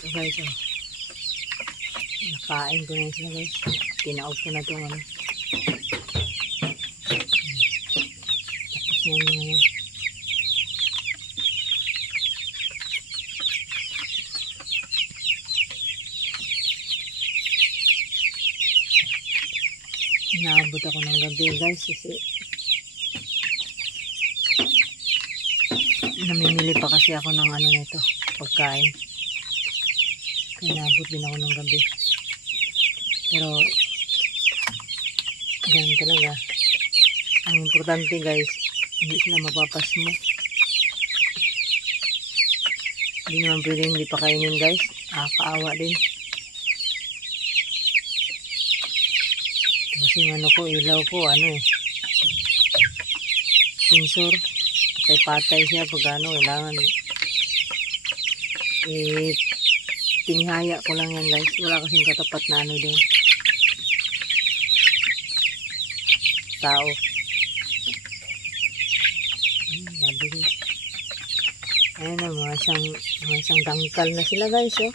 So guys, oh. Nakain ko na yun sila guys. Tinaob ko na itong ano. Tapos na yun mga yan. Inaabot ako ng gabi guys kasi namimili pa kasi ako ng ano nito, pagkain. Kaya inaabot din ako ng gabi. Pero ganun talaga. Ang importante guys, hindi sila mapapasmo. Hindi naman pwedeng hindi pakainin guys. Kaawa din. Kasi ano ko, ilaw ko, ano eh. Sensor. Patay-patay siya pag ano, kailangan tinihaya ko lang yan guys. Wala kasing katapat na ano din. Tao. Sabi guys. Ayan na, mga isang dangkal na sila guys, oh.